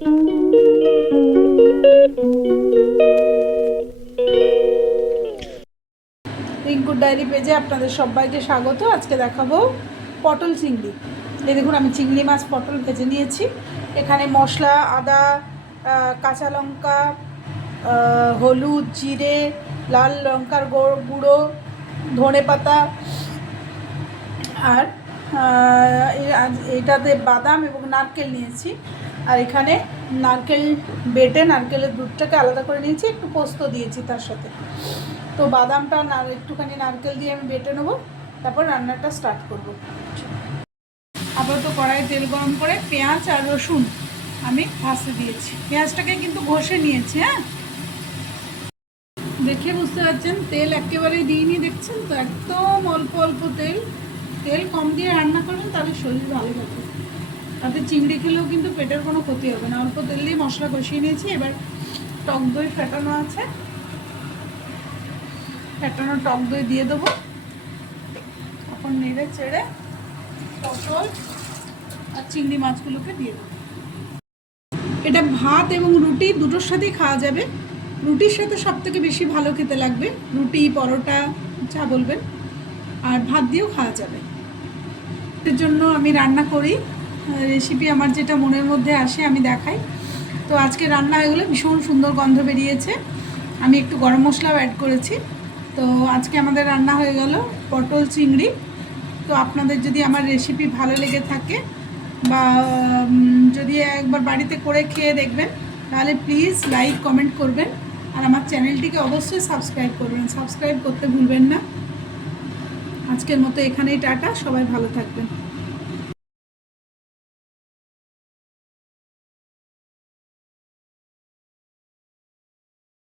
রিঙ্কুর diary পেজে আপনাদের সবাইকে স্বাগত। আজকে দেখাবো পটল চিংড়ি। এই দেখুন, আমি চিংড়ি মাছ পটল ভেজে নিয়েছি। এখানে মশলা, আদা, কাঁচা লঙ্কা, হলুদ, জিরে, লাল লঙ্কার গুঁড়ো, ধনে পাতা, আর এটাতে বাদাম এবং নারকেল নিয়েছি। আর এখানে নারকেল বেটে নারকেলের দুধটাকে আলাদা করে নিয়েছি, একটু পোস্ত দিয়েছি তার সাথে। তো বাদামটা একটুখানি নারকেল দিয়ে আমি বেটে নেবো, তারপর রান্নাটা স্টার্ট করব। আপাতত কড়াই তেল গরম করে পেঁয়াজ আর রসুন আমি ভাজতে দিয়েছি। পেঁয়াজটাকে কিন্তু ঘষে নিয়েছি। হ্যাঁ, দেখে বুঝতে পারছেন তেল একেবারেই দিইনি, দেখছেন তো, একদম অল্প অল্প তেল। তেল কম দিয়ে রান্না করবেন, তাহলে শরীর ভালো থাকে। তাতে চিংড়ি খেলেও কিন্তু পেটের কোনো ক্ষতি হবে না। অল্প তেল দিয়ে মশলা কষিয়ে নিয়েছি। এবার টক দই ফেটানো আছে, ফেটানো টক দই দিয়ে দেবো। এখন নেড়ে চেড়ে পটল আর চিংড়ি মাছগুলোকে দিয়ে দেবো। এটা ভাত এবং রুটি দুটোর সাথেই খাওয়া যাবে। রুটির সাথে সবথেকে বেশি ভালো খেতে লাগবে, রুটি, পরোটা, যা বলবেন। আর ভাত দিয়েও খাওয়া যাবে। এর জন্য আমি রান্না করি, রেসিপি আমার যেটা মনের মধ্যে আসে আমি দেখাই। তো আজকে রান্না হয়ে গেলে ভীষণ সুন্দর গন্ধ বেরিয়েছে। আমি একটু গরম মশলাও অ্যাড করেছি। তো আজকে আমাদের রান্না হয়ে গেল পটল চিংড়ি। তো আপনাদের যদি আমার রেসিপি ভালো লেগে থাকে বা যদি একবার বাড়িতে করে খেয়ে দেখবেন, তাহলে প্লিজ লাইক কমেন্ট করবেন। আর আমার চ্যানেলটিকে অবশ্যই সাবস্ক্রাইব করবেন, সাবস্ক্রাইব করতে ভুলবেন না। আজকের মতো এখানেই টাটা, সবাই ভালো থাকবেন।